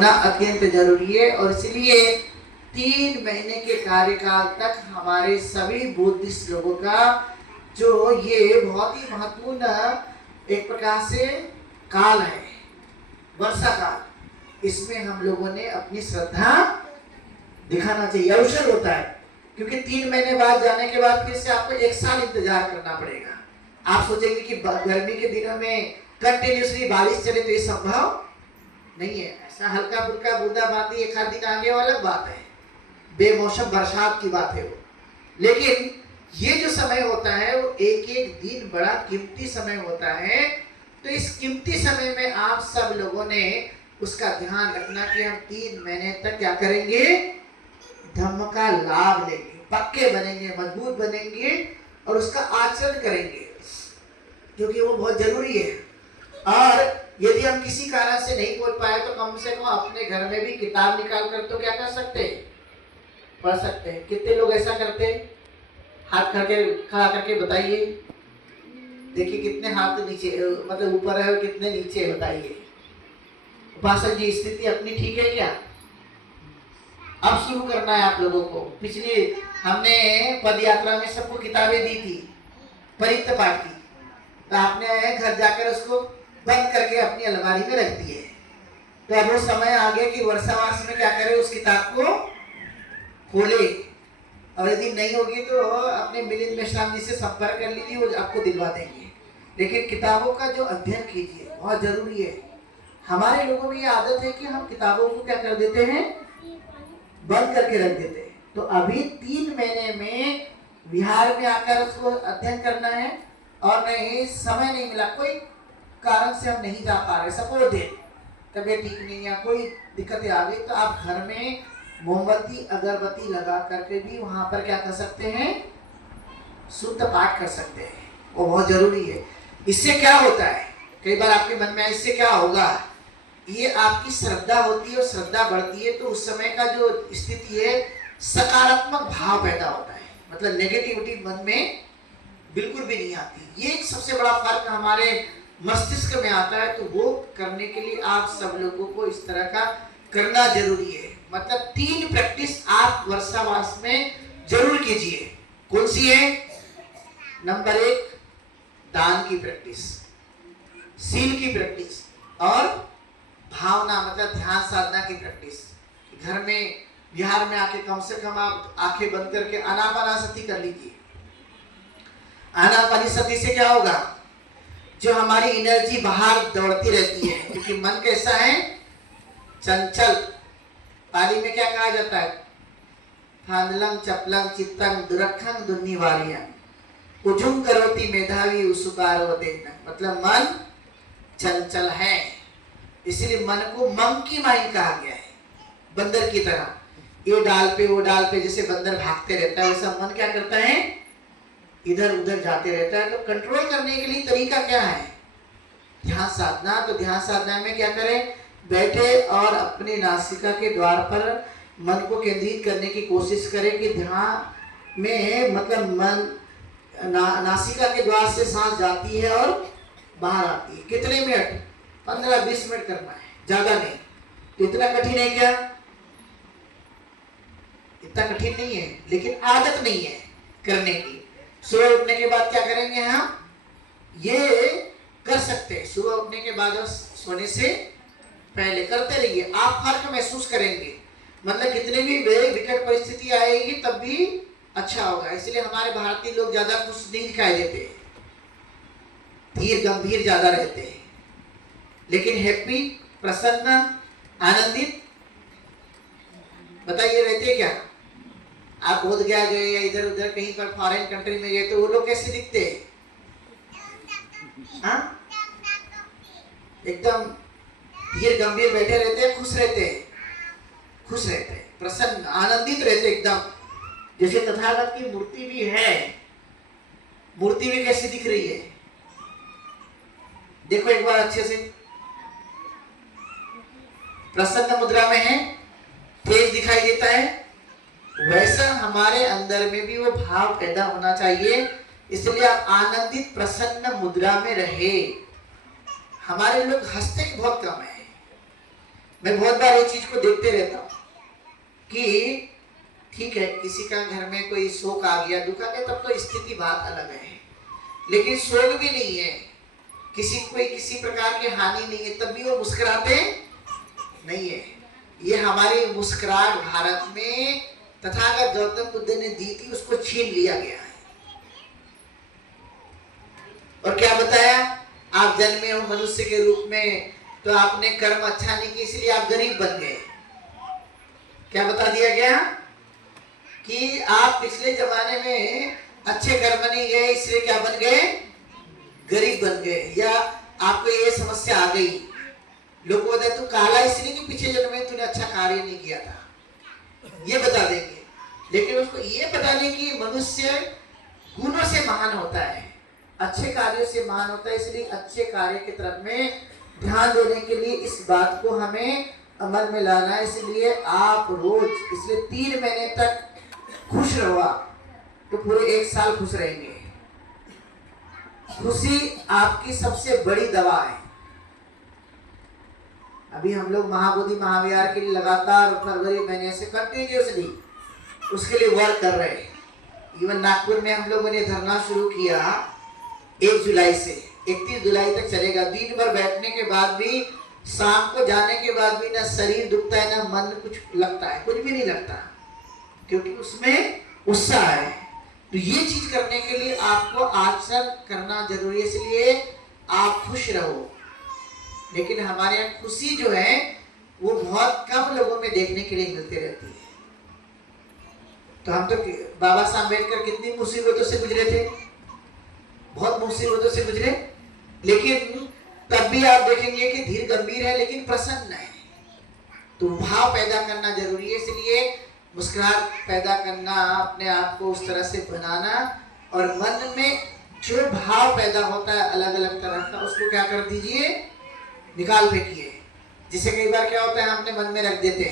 होना अत्यंत जरूरी है। और इसलिए 3 महीने के कार्यकाल तक हमारे सभी बुद्धिस्ट लोगों का जो ये बहुत ही महत्वपूर्ण एक प्रकार से काल है, वर्षा काल, इसमें हम लोगों ने अपनी श्रद्धा दिखाना चाहिए। अवसर होता है, क्योंकि 3 महीने बाद जाने के बाद फिर से आपको 1 साल इंतजार करना पड़ेगा। आप सोचेंगे कि गर्मी के दिनों में कंटिन्यूसली बारिश चले तो ये संभव नहीं है। ऐसा हल्का फुल्का बूंदाबांदी एक आध दिन आगे वाला बात है, बेमौसम बरसात की बात है वो। लेकिन ये जो समय होता है वो एक एक दिन बड़ा कीमती समय होता है। तो इस कीमती समय में आप सब लोगों ने उसका ध्यान रखना कि हम 3 महीने तक क्या करेंगे, धम्म का लाभ लेंगे, पक्के बनेंगे, मजबूत बनेंगे और उसका आचरण करेंगे, क्योंकि वो बहुत जरूरी है। और यदि हम किसी कारण से नहीं पहुंच पाए तो कम से कम अपने घर में भी किताब निकाल कर तो क्या कर सकते हैं, पढ़ सकते हैं। कितने लोग ऐसा करते हैं, हाथ खड़ा करके बताइए। देखिए कितने हाथ नीचे, मतलब ऊपर है और कितने नीचे, बताइए। उपासक जी स्थिति अपनी ठीक है क्या? अब शुरू करना है आप लोगों को। पिछली हमने पद यात्रा में सबको किताबें दी थी, परित्य पाठ की, तो आपने घर जाकर उसको बंद करके अपनी अलमारी में रख दिए। तो अब वो समय आ गया कि वर्षावास में क्या करें, उस किताब को खोले। और यदि नहीं होगी तो अपने मिलिंद मेश्राम जी से संपर्क कर लीजिए, वो आपको दिलवा देंगे। लेकिन किताबों का जो अध्ययन कीजिए, बहुत जरूरी है। हमारे लोगों में ये आदत है कि हम किताबों को क्या कर देते हैं, बंद करके रख देते हैं। तो अभी 3 महीने में बिहार में आकर उसको अध्ययन करना है, और नहीं समय नहीं मिला, कोई कारण से हम नहीं जा पा रहे, सपोज दे तबीयत ठीक नहीं या कोई दिक्कतें आ गई, तो आप घर में मोमबत्ती अगरबत्ती लगा करके भी वहां पर क्या कर सकते हैं, शुद्ध पाठ कर सकते हैं। वो बहुत जरूरी है। इससे क्या होता है, कई बार आपके मन में इससे क्या होगा, ये आपकी श्रद्धा होती है और श्रद्धा बढ़ती है तो उस समय का जो स्थिति है सकारात्मक भाव पैदा होता है, मतलब नेगेटिविटी मन में बिल्कुल भी नहीं आती। ये सबसे बड़ा फर्क हमारे मस्तिष्क में आता है। तो वो करने के लिए आप सब लोगों को इस तरह का करना जरूरी है। मतलब 3 प्रैक्टिस आप वर्षावास में जरूर कीजिए। कौन सी है? नंबर 1 दान की प्रैक्टिस, सील की प्रैक्टिस, और भावना मतलब ध्यान साधना की प्रैक्टिस। घर में बिहार में आके कम से कम आप आंखें बंद करके आनापानसति कर लीजिए। आनापानसति से क्या होगा, जो हमारी एनर्जी बाहर दौड़ती रहती है, क्योंकि मन कैसा है, चंचल। पाली में क्या कहा जाता है, फांदलंग चपलंग चित्तंग दुरखंग दुर्निवार्यं उजुम करोति मेधावी उसुकारो देना, मतलब मन चंचल है। इसलिए मन को मंकी माइंड कहा गया है, बंदर की तरह, ये डाल पे वो डाल पे जैसे बंदर भागते रहता है, वैसा मन क्या करता है, इधर उधर जाते रहता है। तो कंट्रोल करने के लिए तरीका क्या है, ध्यान साधना। तो ध्यान साधना में क्या करें, बैठे और अपने नासिका के द्वार पर मन को केंद्रित करने की कोशिश करें कि ध्यान में मतलब मन नासिका के द्वार से सांस जाती है और बाहर आती है। कितने मिनट, 15-20 मिनट करना है, ज्यादा नहीं। तो इतना कठिन है क्या, इतना कठिन नहीं है, लेकिन आदत नहीं है करने की। सुबह उठने के बाद क्या करेंगे, हम ये कर सकते हैं। सुबह उठने के बाद और सोने से पहले करते रहिए, आप फर्क महसूस करेंगे। मतलब कितने भी विकट परिस्थिति आएगी तब भी अच्छा होगा। इसलिए हमारे भारतीय लोग ज्यादा खुश नहीं दिखाई देते, धीर गंभीर ज्यादा रहते हैं, लेकिन हैप्पी, प्रसन्न, आनंदित बताइए रहते क्या? आप बोध गया गए या इधर उधर कहीं पर फॉरेन कंट्री में गए तो वो लोग कैसे दिखते हैं? एकदम धीर गंभीर बैठे रहते हैं, खुश रहते हैं, खुश रहते हैं, प्रसन्न आनंदित रहते एकदम। जैसे तथागत की मूर्ति भी है, मूर्ति भी कैसी दिख रही है, देखो एक बार अच्छे से, प्रसन्न मुद्रा में है, तेज दिखाई देता है। वैसा हमारे अंदर में भी वो भाव पैदा होना चाहिए। इसलिए आप आनंदित प्रसन्न मुद्रा में रहे। हमारे लोग हंसते बहुत कम है, मैं बहुत बार ये चीज को देखते रहता हूँ कि ठीक है, किसी का घर में कोई शोक आ गया, दुख आ गया, तब तो स्थिति बात अलग है। लेकिन शोक भी नहीं है, किसी प्रकार की हानि नहीं है, तब भी वो मुस्कुराते नहीं है। ये हमारी मुस्कुराहट भारत में तथागत गौतम बुद्ध ने दी थी, उसको छीन लिया गया है। और क्या बताया, आप जन्मे हो मनुष्य के रूप में, तो आपने कर्म अच्छा नहीं किया इसलिए आप गरीब बन गए। क्या बता दिया गया कि आप पिछले जमाने में अच्छे कर्म नहीं गए इसलिए क्या बन गए, गरीब बन गए। या आपको ये समस्या आ गई, लोग बोलते तू काला इसलिए कि पिछले जन्म में तूने अच्छा कार्य नहीं किया था, ये बता देंगे। लेकिन उसको ये बता दें कि मनुष्य गुणों से महान होता है, अच्छे कार्यों से महान होता है, इसलिए अच्छे कार्य की तरफ में ध्यान देने के लिए इस बात को हमें अमल में लाना है। इसलिए आप रोज, इसलिए 3 महीने तक खुश रहो, तो पूरे 1 साल खुश रहेंगे। खुशी आपकी सबसे बड़ी दवा है। अभी हम लोग महाबोधि महाविहार के लिए लगातार फरवरी महीने से कंटिन्यूसली उसके लिए वर्क कर रहे हैं। इवन नागपुर में हम लोगों ने धरना शुरू किया 1 जुलाई से 31 जुलाई तक चलेगा। दिन भर बैठने के बाद भी, शाम को जाने के बाद भी ना शरीर दुखता है ना मन कुछ लगता है, कुछ भी नहीं लगता, क्योंकि उसमें उत्साह है। तो ये चीज करने के लिए आपको आचरण करना जरूरी है, इसलिए आप खुश रहो। लेकिन हमारे यहाँ खुशी जो है वो बहुत कम लोगों में देखने के लिए मिलती रहती है। तो हम तो बाबा साहब अम्बेडकर कितनी मुसीबतों से गुजरे थे, बहुत मुसीबतों से गुजरे, लेकिन तब भी आप देखेंगे कि धीर गंभीर है लेकिन प्रसन्न है। तो भाव पैदा करना जरूरी है, इसलिए मुस्कुराहट पैदा करना, अपने आप को उस तरह से बनाना, और मन में जो भाव पैदा होता है अलग अलग तरह का, उसको क्या कर दीजिए, निकाल फेंकिए। जिससे कई बार क्या होता है, हमने मन में रख देते हैं